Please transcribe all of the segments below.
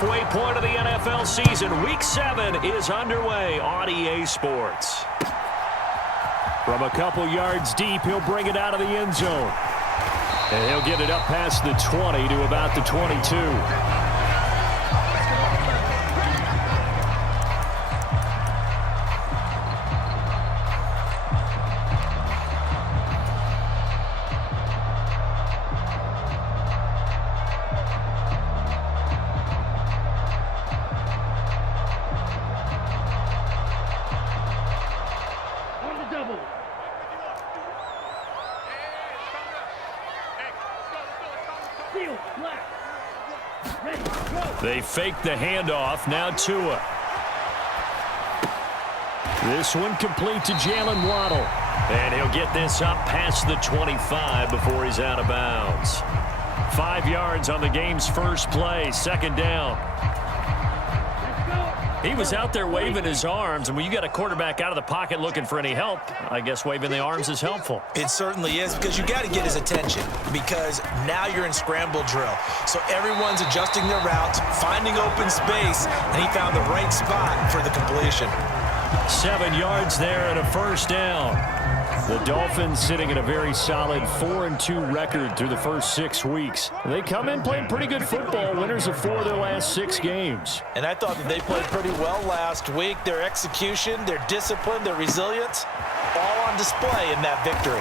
halfway point of the NFL season. Week 7 is underway on EA Sports. From a couple yards deep, he'll bring it out of the end zone. And he'll get it up past the 20 to about the 22. They fake the handoff. Now Tua. This one complete to Jalen Waddle. And he'll get this up past the 25 before he's out of bounds. 5 yards on the game's first play. Second down. He was out there waving his arms, and when you got a quarterback out of the pocket looking for any help, I guess waving the arms is helpful. It certainly is, because you got to get his attention, because now you're in scramble drill. So everyone's adjusting their routes, finding open space, and he found the right spot for the completion. 7 yards there and a first down. The Dolphins sitting at a very solid 4-2 record through the first 6 weeks. They come in playing pretty good football, winners of 4 of their last 6 games. And I thought that they played pretty well last week. Their execution, their discipline, their resilience, all on display in that victory.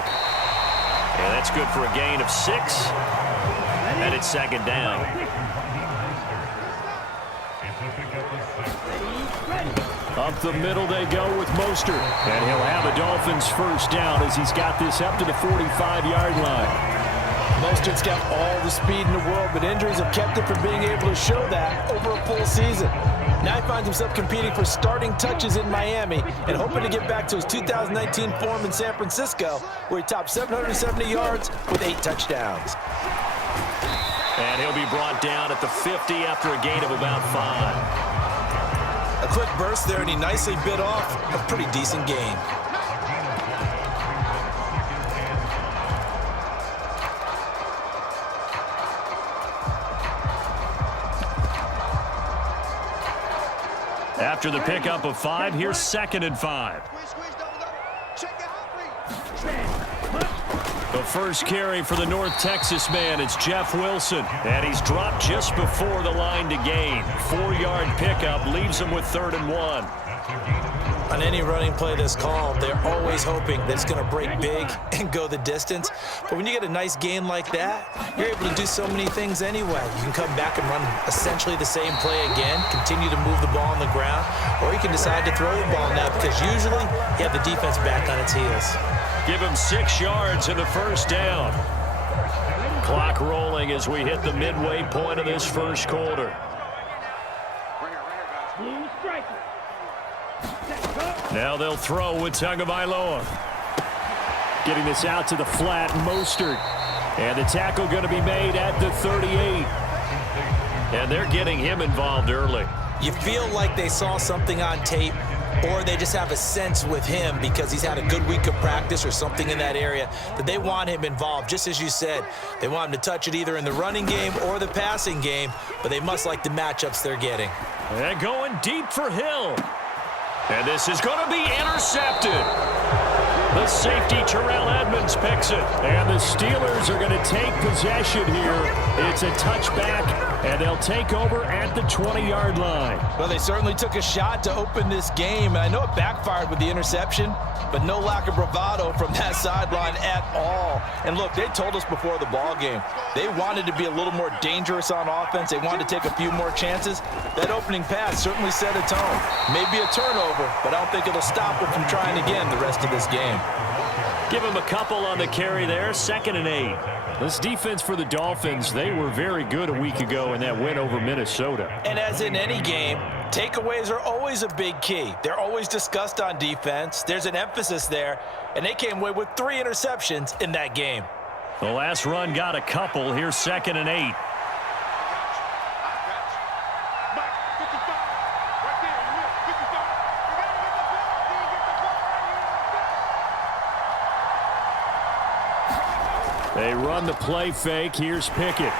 Yeah, that's good for a gain of 6. And it's second down. Up the middle they go with Mostert. And he'll have a Dolphins first down as he's got this up to the 45-yard line. Mostert's got all the speed in the world, but injuries have kept him from being able to show that over a full season. Now he finds himself competing for starting touches in Miami and hoping to get back to his 2019 form in San Francisco, where he topped 770 yards with 8 touchdowns. And he'll be brought down at the 50 after a gain of about 5. A quick burst there, and he nicely bit off a pretty decent gain. After the pickup of 5, here's 2nd and 5. The first carry for the North Texas man, it's Jeff Wilson. And he's dropped just before the line to gain. 4-yard pickup leaves him with 3rd and 1. On any running play that's called, they're always hoping that it's going to break big and go the distance. But when you get a nice gain like that, you're able to do so many things anyway. You can come back and run essentially the same play again, continue to move the ball on the ground, or you can decide to throw the ball now, because usually you have the defense back on its heels. Give him 6 yards in the first down. Clock rolling as we hit the midway point of this first quarter. Now they'll throw with Tagovailoa. Getting this out to the flat, Mostert. And the tackle going to be made at the 38. And they're getting him involved early. You feel like they saw something on tape, or they just have a sense with him because he's had a good week of practice or something in that area that they want him involved. Just as you said, they want him to touch it either in the running game or the passing game, but they must like the matchups they're getting. And going deep for Hill. And this is going to be intercepted. The safety, Terrell Edmonds, picks it. And the Steelers are going to take possession here. It's a touchback, and they'll take over at the 20-yard line. Well, they certainly took a shot to open this game, and I know it backfired with the interception, but no lack of bravado from that sideline at all. And look, they told us before the ball game, they wanted to be a little more dangerous on offense. They wanted to take a few more chances. That opening pass certainly set a tone. Maybe a turnover, but I don't think it'll stop them from trying again the rest of this game. Give him a couple on the carry there. 2nd and 8. This defense for the Dolphins, they were very good a week ago in that win over Minnesota. And as in any game, takeaways are always a big key. They're always discussed on defense. There's an emphasis there, and they came away with 3 interceptions in that game. The last run got a couple. Here's 2nd and 8. They run the play fake. Here's Pickett.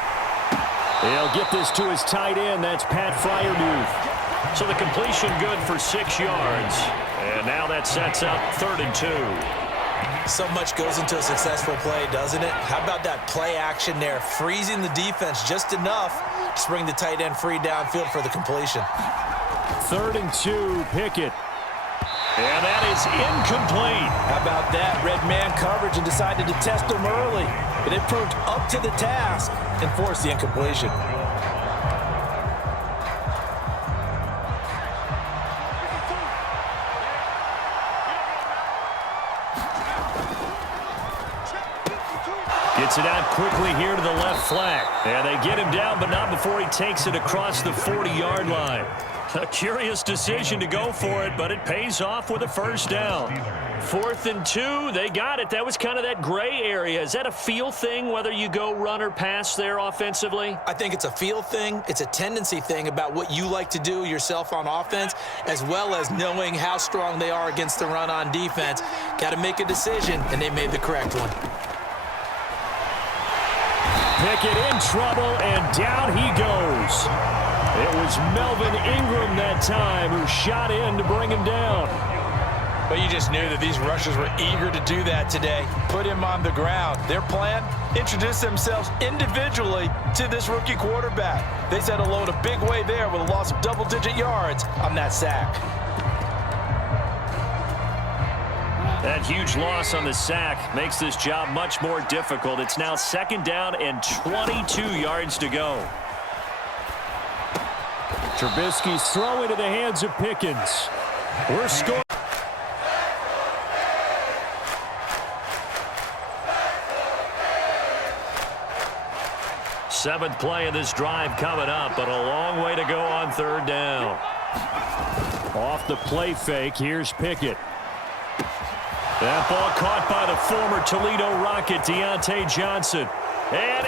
He'll get this to his tight end. That's Pat Fryermuth. So the completion good for 6 yards. And now that sets up 3rd and 2. So much goes into a successful play, doesn't it? How about that play action there? Freezing the defense just enough to bring the tight end free downfield for the completion. 3rd and 2, Pickett. And that is incomplete. How about that? Red man coverage and decided to test him early. But it proved up to the task and forced the incompletion. Gets it out quickly here to the left flat. And they get him down, but not before he takes it across the 40-yard line. A curious decision to go for it, but it pays off with a first down. 4th and 2, they got it. That was kind of that gray area. Is that a feel thing, whether you go run or pass there offensively? I think it's a feel thing. It's a tendency thing about what you like to do yourself on offense, as well as knowing how strong they are against the run on defense. Got to make a decision, and they made the correct one. Pickett in trouble, and down he goes. It was Melvin Ingram that time who shot in to bring him down. But you just knew that these rushers were eager to do that today. Put him on the ground. Their plan, introduce themselves individually to this rookie quarterback. They set a load a big way there with a loss of double-digit yards on that sack. That huge loss on the sack makes this job much more difficult. It's now 2nd down and 22 yards to go. Trubisky's throw into the hands of Pickens. We're scoring. Seventh play of this drive coming up, but a long way to go on 3rd down. Off the play fake, here's Pickett. That ball caught by the former Toledo Rocket, Deontay Johnson. And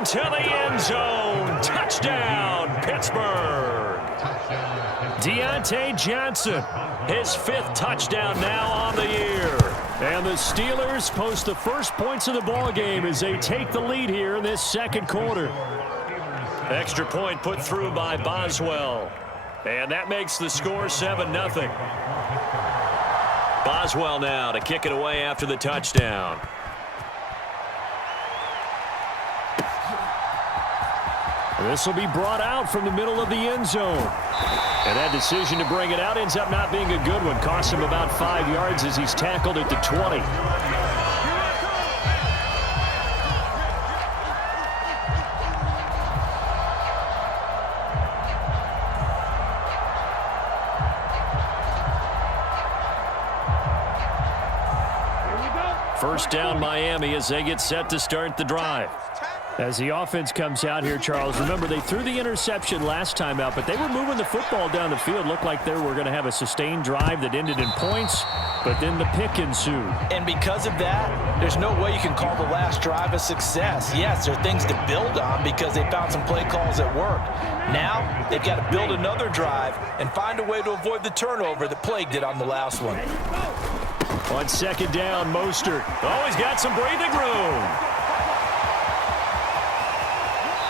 into the end zone. Touchdown, Pittsburgh. Deontay Johnson, his 5th touchdown now on the year. And the Steelers post the first points of the ball game as they take the lead here in this 2nd quarter. Extra point put through by Boswell. And that makes the score 7-0. Boswell now to kick it away after the touchdown. This will be brought out from the middle of the end zone. And that decision to bring it out ends up not being a good one. Costs him about 5 yards as he's tackled at the 20. First down, Miami, as they get set to start the drive. As the offense comes out here, Charles, remember they threw the interception last time out, but they were moving the football down the field. Looked like they were going to have a sustained drive that ended in points, but then the pick ensued. And because of that, there's no way you can call the last drive a success. Yes, there are things to build on because they found some play calls that worked. Now they've got to build another drive and find a way to avoid the turnover that plagued it on the last one. On 2nd down, Mostert. Oh, he's got some breathing room.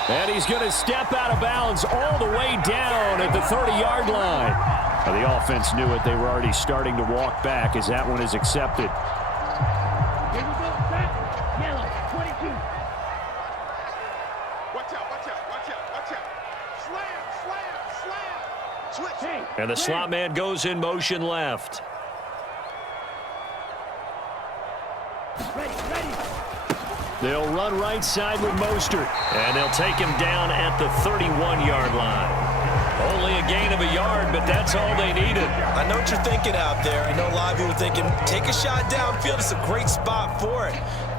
And he's going to step out of bounds all the way down at the 30-yard line. Now, the offense knew it. They were already starting to walk back as that one is accepted. Here we go, back. Yellow, 22. Watch out, watch out, watch out, watch out. Slam, slam, slam. Switch. Hey, And the slot man goes in motion left. ready, ready. They'll run right side with Mostert. And they'll take him down at the 31-yard line. Only a gain of a yard, but that's all they needed. I know what you're thinking out there. I know a lot of you are thinking, take a shot downfield. It's a great spot for it.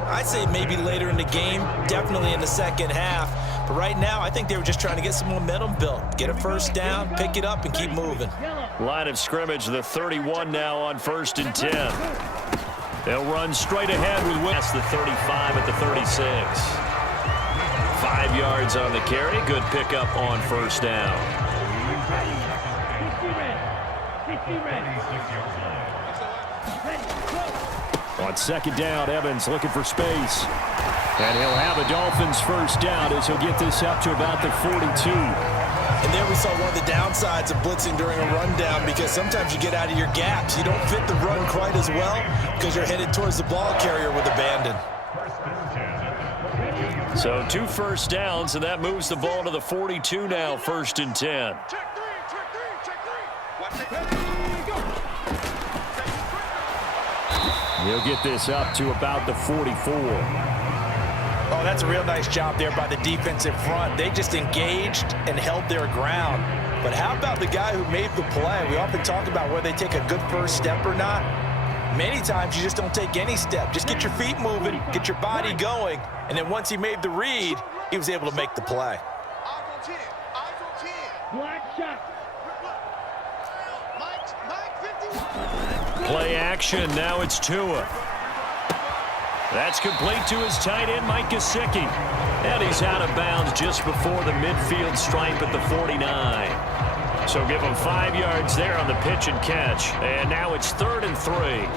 I'd say maybe later in the game, definitely in the 2nd half. But right now, I think they were just trying to get some momentum built. Get a first down, pick it up, and keep moving. Line of scrimmage, the 31 now on 1st and 10. They'll run straight ahead with West, the 35 at the 36. 5 yards on the carry. Good pickup on 1st down. 60 red. 60 red. On second down, Evans looking for space. And he'll have a Dolphins first down as he'll get this up to about the 42. And there we saw one of the downsides of blitzing during a rundown, because sometimes you get out of your gaps. You don't fit the run quite as well because you're headed towards the ball carrier with abandon. So 2 first downs, and that moves the ball to the 42 now, 1st and 10. Check three, check three, check three. Watch it. He'll get this up to about the 44. Oh, that's a real nice job there by the defensive front. They just engaged and held their ground. But how about the guy who made the play? We often talk about whether they take a good first step or not. Many times you just don't take any step. Just get your feet moving, get your body going, and then once he made the read, he was able to make the play. Eyes on 10. Eyes on 10. Black shot. Mike 51. Play action. Now it's Tua. That's complete to his tight end, Mike Gesicki. And he's out of bounds just before the midfield stripe at the 49. So give him 5 yards there on the pitch and catch. And now it's 3rd and 3.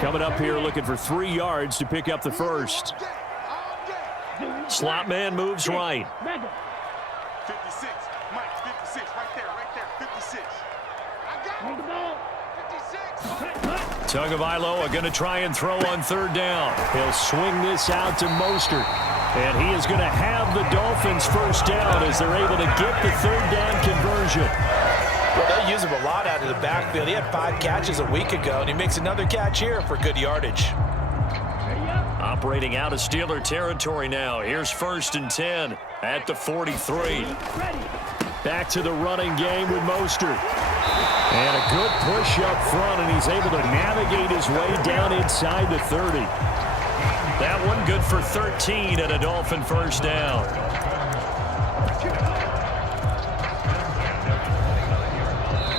Coming up here looking for 3 yards to pick up the first. Slot man moves right. 56. Mike 56. Right there. 56. I got Hold the him. ball. 56. Tagovailoa going to try and throw on 3rd down. He'll swing this out to Mostert. And he is going to have the Dolphins first down as they're able to get the 3rd down conversion. Well, they use him a lot out of the backfield. He had 5 catches a week ago, and he makes another catch here for good yardage. Operating out of Steeler territory now. Here's 1st and 10 at the 43. Back to the running game with Mostert. And a good push up front, and he's able to navigate his way down inside the 30. That one good for 13 and a Dolphin first down.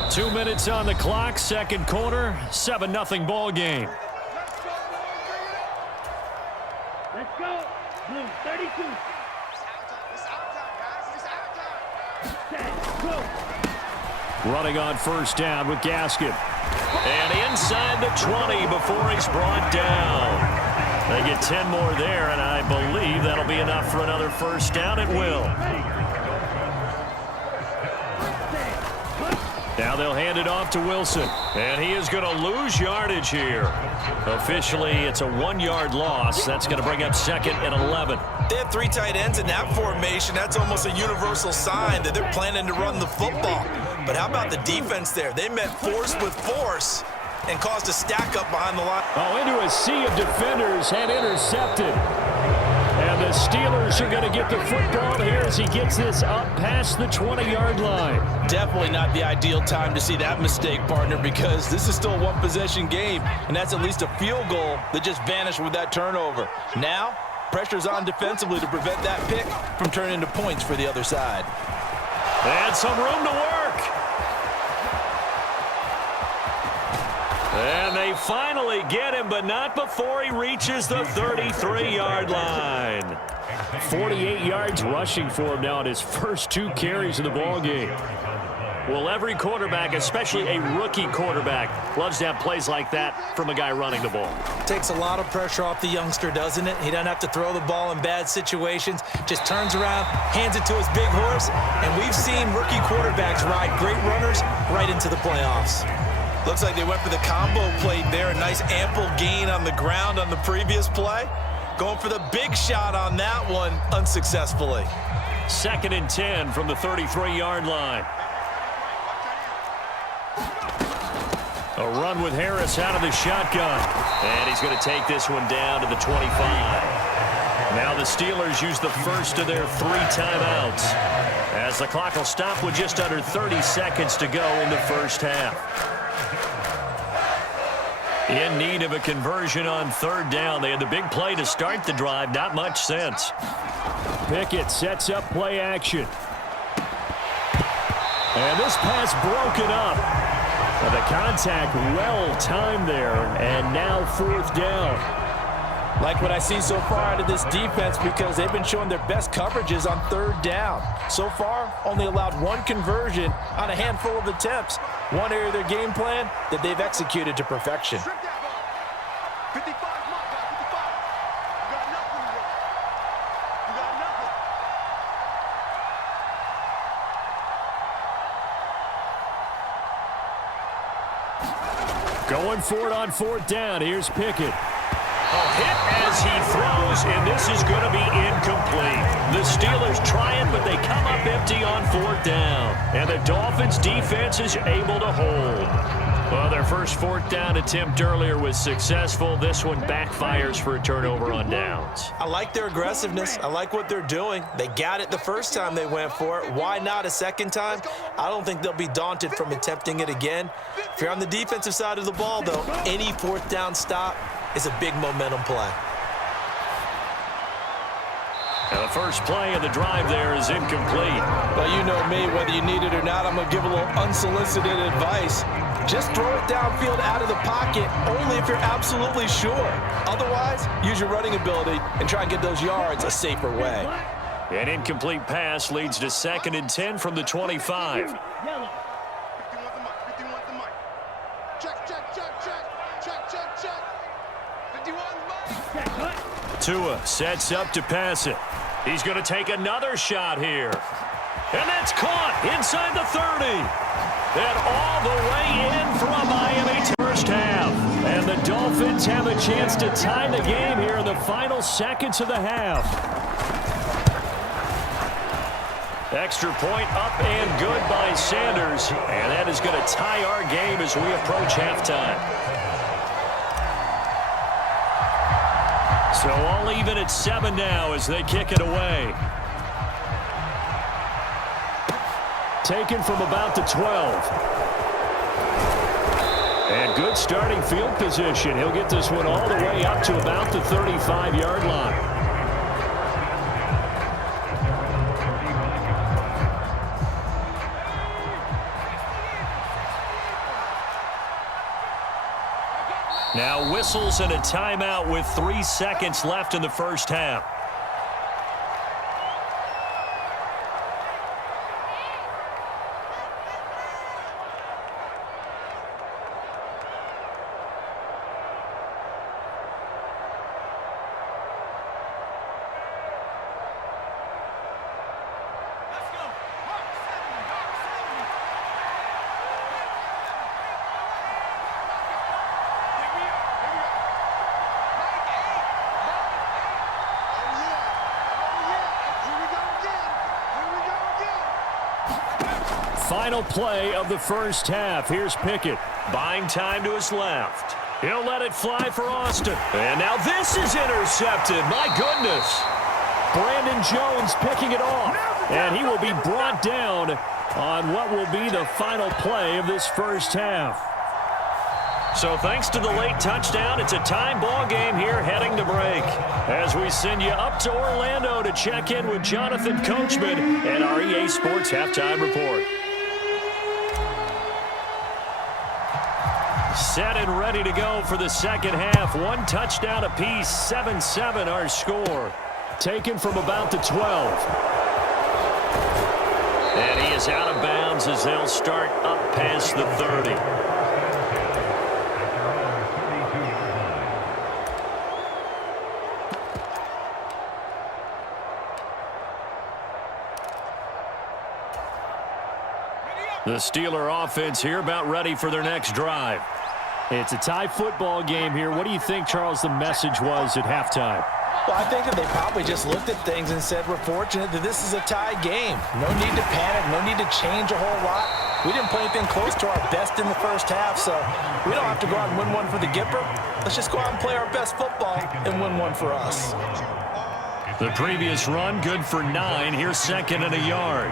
Two minutes on the clock, second quarter, 7-0 ball game. Let's go. Blue 32. It's our time, guys. It's our time. Set. Go. Running on first down with Gaskin. And inside the 20 before he's brought down. They get 10 more there, and I believe that'll be enough for another first down. It will. Now they'll hand it off to Wilson. And he is going to lose yardage here. Officially, it's a 1-yard loss. That's going to bring up 2nd and 11. They have 3 tight ends in that formation. That's almost a universal sign that they're planning to run the football. But how about the defense there? They met force with force and caused a stack up behind the line. Oh, into a sea of defenders and intercepted. And the Steelers are going to get the football here as he gets this up past the 20-yard line. Definitely not the ideal time to see that mistake, partner, because this is still a one-possession game, and that's at least a field goal that just vanished with that turnover. Now, pressure's on defensively to prevent that pick from turning into points for the other side. And some room to work. And they finally get him, but not before he reaches the 33-yard line. 48 yards rushing for him now in his first 2 carries of the ball game. Well, every quarterback, especially a rookie quarterback, loves to have plays like that from a guy running the ball. Takes a lot of pressure off the youngster, doesn't it? He doesn't have to throw the ball in bad situations. Just turns around, hands it to his big horse, and we've seen rookie quarterbacks ride great runners right into the playoffs. Looks like they went for the combo plate there. A nice ample gain on the ground on the previous play. Going for the big shot on that one unsuccessfully. 2nd and 10 from the 33-yard line. A run with Harris out of the shotgun. And he's going to take this one down to the 25. Now the Steelers use the first of their 3 timeouts, as the clock will stop with just under 30 seconds to go in the first half. In need of a conversion on 3rd down. They had the big play to start the drive. Not much sense. Pickett sets up play action. And this pass broken up. The contact well timed there. And now 4th down. Like what I see so far out of this defense because they've been showing their best coverages on third down. So far, only allowed one conversion on a handful of attempts. One area of their game plan that they've executed to perfection. Strip that ball. 55, come on, guys, 55. You got nothing here. You got nothing. Going for it on fourth down. Here's Pickett. A hit as he throws, and this is going to be incomplete. The Steelers try it, but they come up empty on fourth down. And the Dolphins' defense is able to hold. Well, their first fourth down attempt earlier was successful. This one backfires for a turnover on downs. I like their aggressiveness. I like what they're doing. They got it the first time they went for it. Why not a second time? I don't think they'll be daunted from attempting it again. If you're on the defensive side of the ball, though, any fourth down stop is a big momentum play. Now the first play of the drive there is incomplete. Well, you know me, whether you need it or not, I'm going to give a little unsolicited advice. Just throw it downfield out of the pocket only if you're absolutely sure. Otherwise, use your running ability and try and get those yards a safer way. An incomplete pass leads to 2nd and 10 from the 25. 51's the mic, 51's the mic. Check, check, check, check. Check, check, check. 51's mic. Tua sets up to pass it. He's going to take another shot here. And that's caught inside the 30. And all the way in for a Miami first half. And the Dolphins have a chance to tie the game here in the final seconds of the half. Extra point up and good by Sanders. And that is going to tie our game as we approach halftime. So all even at 7 now as they kick it away. Taken from about the 12. And good starting field position. He'll get this one all the way up to about the 35-yard line. Now whistles and a timeout with 3 seconds left in the first half. Final play of the first half. Here's Pickett. Buying time to his left. He'll let it fly for Austin. And now this is intercepted. My goodness. Brandon Jones picking it off. And he will be brought down on what will be the final play of this first half. So thanks to the late touchdown, it's a tie ball game here heading to break. As we send you up to Orlando to check in with Jonathan Coachman and our EA Sports Halftime Report. Set and ready to go for the second half. One touchdown apiece, 7-7 our score. Taken from about the 12. And he is out of bounds as they'll start up past the 30. The Steeler offense here about ready for their next drive. It's a tie football game here. What do you think, Charles, the message was at halftime? Well, I think that they probably just looked at things and said, we're fortunate that this is a tie game. No need to panic, no need to change a whole lot. We didn't play anything close to our best in the first half, so we don't have to go out and win one for the Gipper. Let's just go out and play our best football and win one for us. The previous run, good for 9. Here's 2nd and a yard.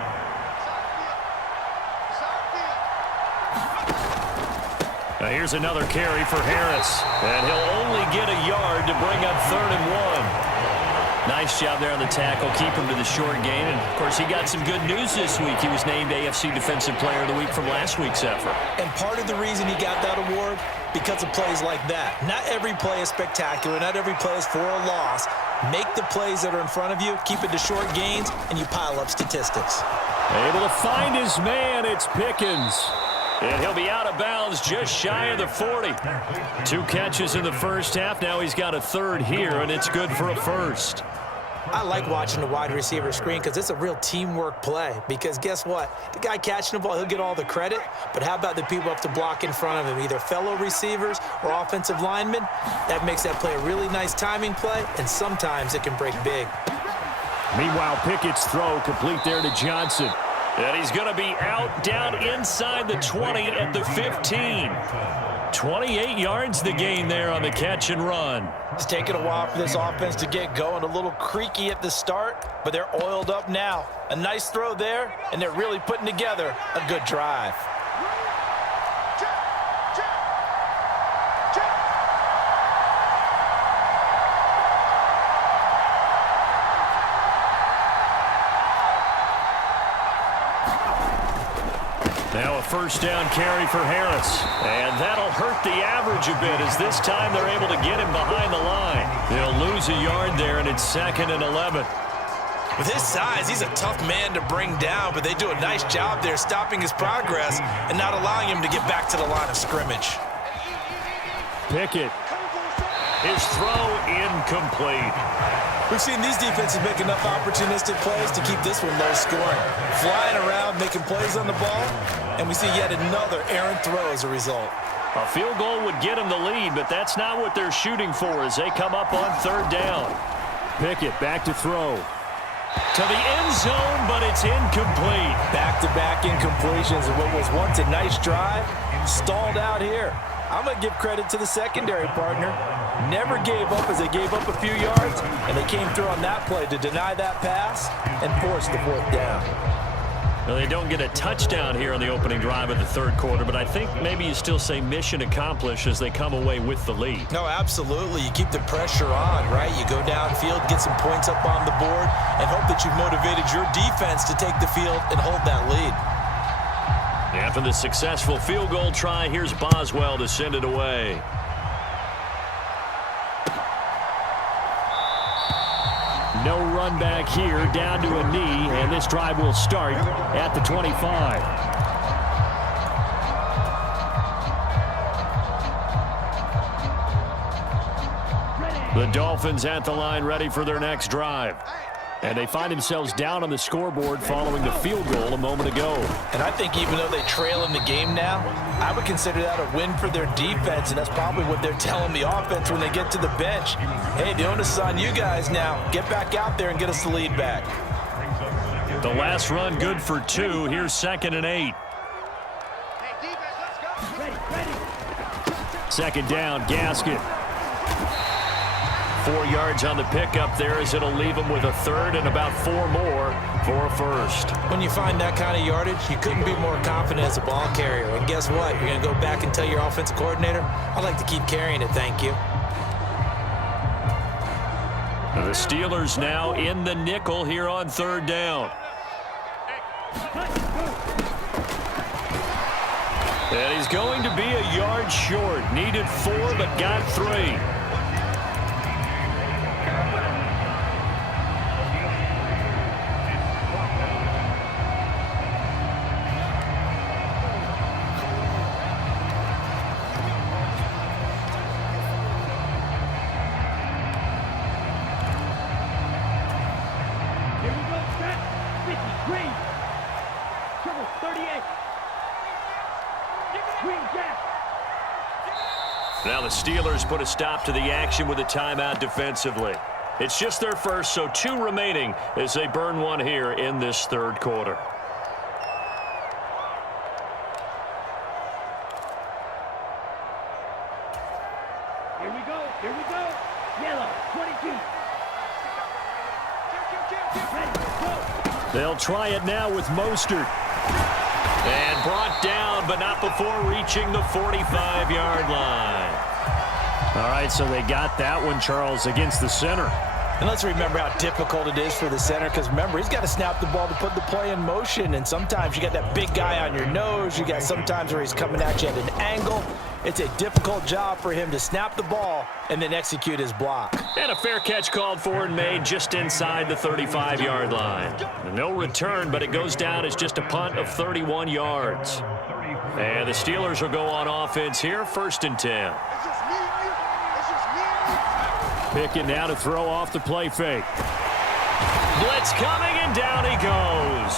Now here's another carry for Harris. And he'll only get a yard to bring up 3rd and 1. Nice job there on the tackle. Keep him to the short gain. And, of course, he got some good news this week. He was named AFC Defensive Player of the Week from last week's effort. And part of the reason he got that award, because of plays like that. Not every play is spectacular. Not every play is for a loss. Make the plays that are in front of you, keep it to short gains, and you pile up statistics. Able to find his man. It's Pickens. And he'll be out of bounds just shy of the 40. 2 catches in the first half. Now he's got a third here, and it's good for a first. I like watching the wide receiver screen because it's a real teamwork play. Because guess what? The guy catching the ball, he'll get all the credit. But how about the people up to block in front of him, either fellow receivers or offensive linemen? That makes that play a really nice timing play, and sometimes it can break big. Meanwhile, Pickett's throw complete there to Johnson. And he's going to be out down inside the 20 at the 15. 28 yards the gain there on the catch and run. It's taken a while for this offense to get going. A little creaky at the start, but they're oiled up now. A nice throw there, and they're really putting together a good drive. Now a first down carry for Harris. And that'll hurt the average a bit as this time they're able to get him behind the line. They'll lose a yard there, and it's 2nd and 11. With his size, he's a tough man to bring down, but they do a nice job there stopping his progress and not allowing him to get back to the line of scrimmage. Pickett. His throw incomplete. We've seen these defenses make enough opportunistic plays to keep this one low scoring. Flying around, making plays on the ball, and we see yet another errant throw as a result. A field goal would get them the lead, but that's not what they're shooting for as they come up on 3rd down. Pickett back to throw. To the end zone, but it's incomplete. Back-to-back incompletions of what was once a nice drive, stalled out here. I'm going to give credit to the secondary partner. Never gave up as they gave up a few yards, and they came through on that play to deny that pass and force the 4th down. Well, they don't get a touchdown here on the opening drive of the 3rd quarter, but I think maybe you still say mission accomplished as they come away with the lead. No, absolutely. You keep the pressure on, right? You go downfield, get some points up on the board, and hope that you've motivated your defense to take the field and hold that lead. After the successful field goal try, here's Boswell to send it away. No run back here, down to a knee, and this drive will start at the 25. The Dolphins at the line ready for their next drive. And they find themselves down on the scoreboard following the field goal a moment ago. And I think even though they trail in the game now, I would consider that a win for their defense, and that's probably what they're telling the offense when they get to the bench. Hey, the onus is on you guys now. Get back out there and get us the lead back. The last run good for 2. Here's 2nd and 8. Second down, Gasket. 4 yards on the pickup there as it'll leave them with a 3rd and about 4 more for a first. When you find that kind of yardage, you couldn't be more confident as a ball carrier. And guess what? You're going to go back and tell your offensive coordinator, I'd like to keep carrying it, thank you. The Steelers now in the nickel here on 3rd down. And he's going to be a yard short. Needed 4, but got 3. Now the Steelers put a stop to the action with a timeout defensively. It's just their first, so 2 remaining as they burn 1 here in this 3rd quarter. Here we go. Here we go. Yellow, 22. Ready, go. They'll try it now with Mostert. And brought down, but not before reaching the 45-yard line. All right, so they got that one, Charles, against the center. And let's remember how difficult it is for the center, because remember, he's got to snap the ball to put the play in motion, and sometimes you got that big guy on your nose. You got sometimes where he's coming at you at an angle. It's a difficult job for him to snap the ball and then execute his block. And a fair catch called for and made just inside the 35-yard line. No return, but it goes down as just a punt of 31 yards. And the Steelers will go on offense here, 1st and 10. Pickett now to throw off the play fake. Blitz coming, and down he goes.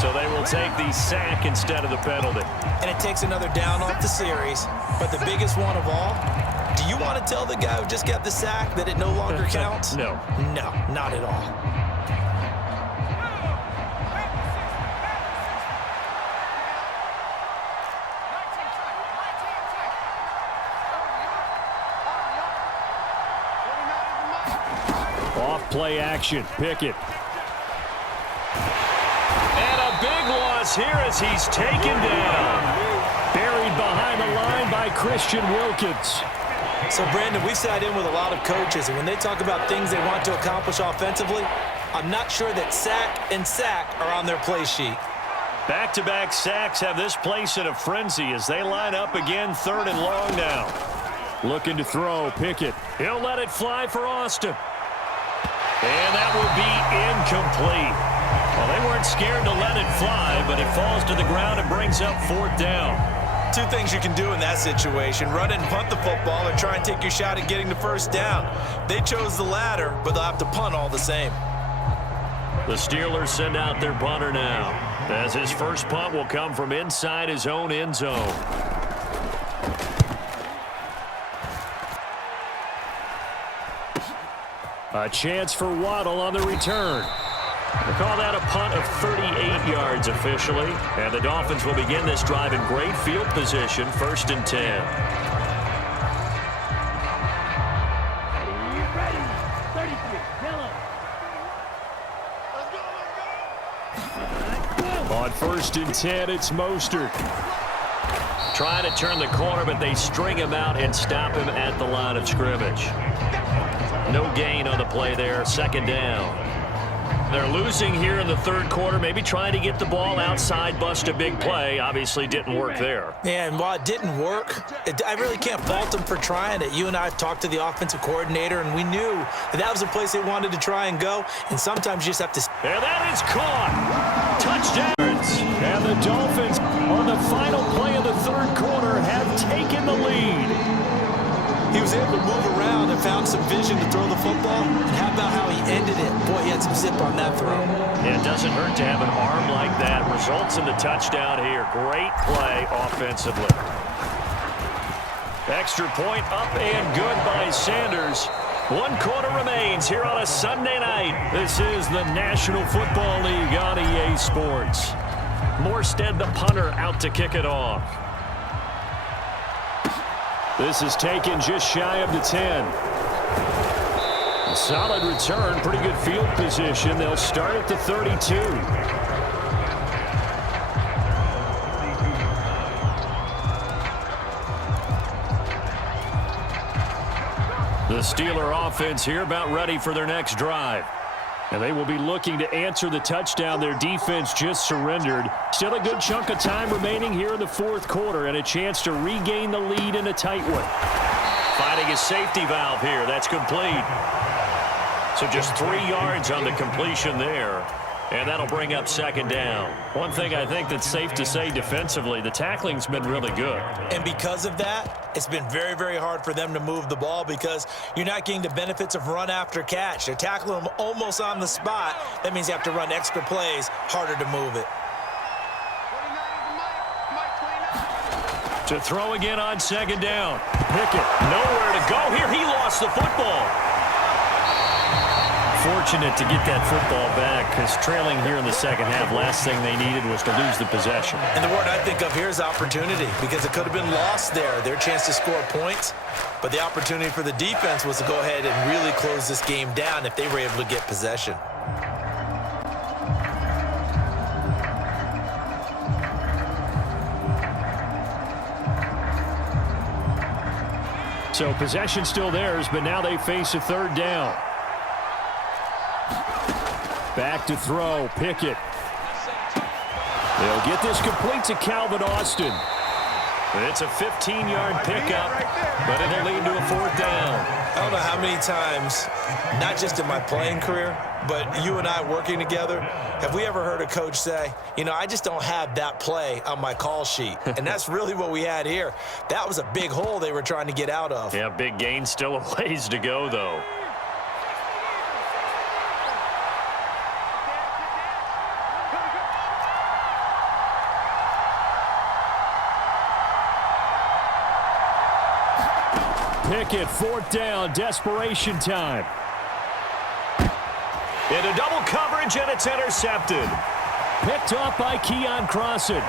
So they will take the sack instead of the penalty. And it takes another down off the series. But the biggest one of all, do you want to tell the guy who just got the sack that it no longer counts? No. No, not at all. Play action. Pickett. And a big loss here as he's taken down. Buried behind the line by Christian Wilkins. So, Brandon, we sat in with a lot of coaches, and when they talk about things they want to accomplish offensively, I'm not sure that sack and sack are on their play sheet. Back-to-back sacks have this place in a frenzy as they line up again, 3rd and long now. Looking to throw. Pickett. He'll let it fly for Austin. And that will be incomplete. Well, they weren't scared to let it fly, but it falls to the ground and brings up 4th down. Two things you can do in that situation: run it and punt the football, or try and take your shot at getting the 1st down. They chose the latter, but they'll have to punt all the same. The Steelers send out their punter now, as his first punt will come from inside his own end zone. A chance for Waddle on the return. We'll call that a punt of 38 yards officially. And the Dolphins will begin this drive in great field position, 1st and 10. Ready. 33. Yellow. On 1st and 10, it's Mostert. Trying to turn the corner, but they string him out and stop him at the line of scrimmage. No gain on the play there, 2nd down. They're losing here in the 3rd quarter, maybe trying to get the ball outside, bust a big play. Obviously didn't work there. Yeah, and while it didn't work, I really can't fault them for trying it. You and I talked to the offensive coordinator, and we knew that was a place they wanted to try and go, and sometimes you just have to... And that is caught. Touchdown. And the Dolphins, on the final play of the 3rd quarter, have taken the lead. He was able to move around and found some vision to throw the football. And how about how he ended it? Boy, he had some zip on that throw. Yeah, it doesn't hurt to have an arm like that. Results in the touchdown here. Great play offensively. Extra point up and good by Sanders. 1 quarter remains here on a Sunday night. This is the National Football League on EA Sports. Morstead, the punter, out to kick it off. This is taken just shy of the 10. A solid return, pretty good field position. They'll start at the 32. The Steeler offense here about ready for their next drive. And they will be looking to answer the touchdown their defense just surrendered. Still a good chunk of time remaining here in the 4th quarter and a chance to regain the lead in a tight one. Finding a safety valve here. That's complete. So just 3 yards on the completion there. And that'll bring up 2nd down. One thing I think that's safe to say defensively, the tackling's been really good. And because of that, it's been very, very hard for them to move the ball because you're not getting the benefits of run after catch. They're tackling them almost on the spot. That means you have to run extra plays, harder to move it. To throw again on 2nd down. Pickett, nowhere to go here. He lost the football. Fortunate to get that football back because trailing here in the 2nd half, last thing they needed was to lose the possession. And the word I think of here is opportunity because it could have been lost there, their chance to score points. But the opportunity for the defense was to go ahead and really close this game down if they were able to get possession. So possession still theirs, but now they face a third down. Back to throw, Pickett. They'll get this complete to Calvin Austin. It's a 15-yard pickup, but it'll lead to a fourth down. I don't know how many times, not just in my playing career, but you and I working together, have we ever heard a coach say, you know, I just don't have that play on my call sheet. And that's really what we had here. That was a big hole they were trying to get out of. Yeah, big gain, still a ways to go, though. Pickett, fourth down, desperation time. Into double coverage, and it's intercepted. Picked off by Keon Crossan.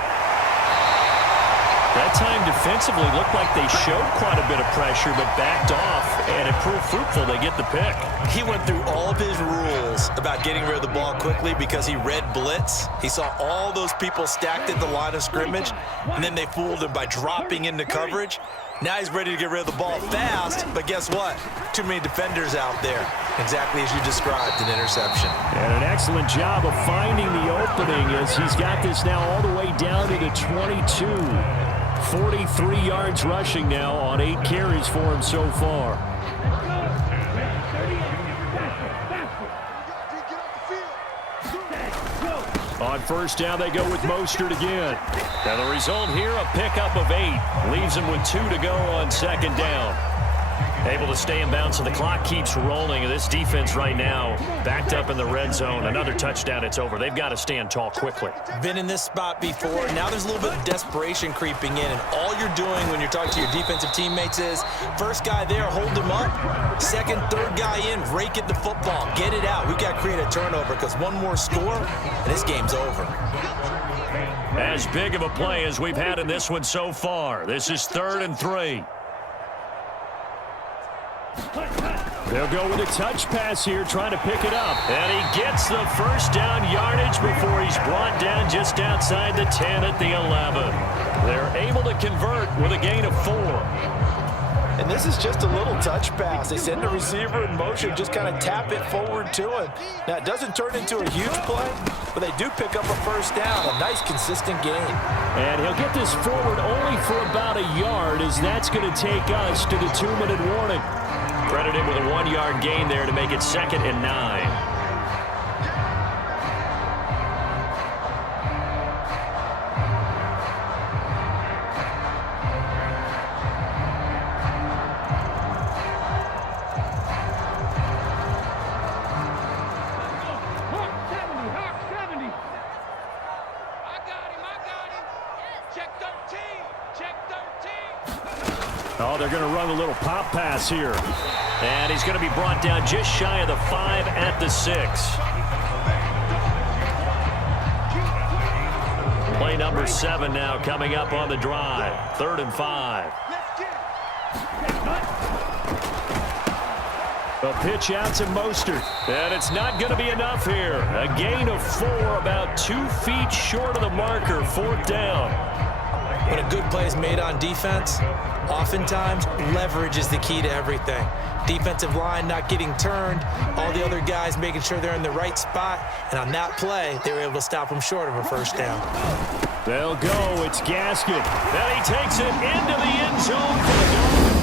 That time defensively looked like they showed quite a bit of pressure, but backed off, and it proved fruitful. They get the pick. He went through all of his rules about getting rid of the ball quickly because he read blitz. He saw all those people stacked at the line of scrimmage, and then they fooled him by dropping into coverage. Now he's ready to get rid of the ball fast, but guess what? Too many defenders out there. Exactly as you described, an interception. And an excellent job of finding the opening as he's got this now all the way down to the 22. 43 yards rushing now on 8 carries for him so far. On first down, they go with Mostert again. And the result here, a pickup of 8. Leaves him with 2 to go on second down. Able to stay in bounds, so the clock keeps rolling. This defense right now backed up in the red zone. Another touchdown, it's over. They've got to stand tall quickly. Been in this spot before. Now there's a little bit of desperation creeping in, and all you're doing when you're talking to your defensive teammates is first guy there, hold him up. Second, third guy in, rake at the football. Get it out. We've got to create a turnover because one more score, and this game's over. As big of a play as we've had in this one so far. This is 3rd and 3. They'll go with a touch pass here, trying to pick it up. And he gets the first down yardage before he's brought down just outside the 10 at the 11. They're able to convert with a gain of 4. And this is just a little touch pass. They send the receiver in motion, just kind of tap it forward to him. Now, it doesn't turn into a huge play, but they do pick up a first down. A nice, consistent gain. And he'll get this forward only for about a yard, as that's going to take us to the 2-minute warning. Credited with a 1-yard gain there to make it 2nd and 9. Oh, they're going to run a little pop pass here. And he's going to be brought down just shy of the 5 at the 6. Play number 7 now coming up on the drive. 3rd and 5. A pitch out to Mostert. And it's not going to be enough here. A gain of 4, about 2 feet short of the marker. 4th down. When a good play is made on defense, oftentimes leverage is the key to everything. Defensive line not getting turned, all the other guys making sure they're in the right spot, and on that play, they were able to stop them short of a first down. They'll go. It's Gaskin. And he takes it into the end zone for the Dolphins.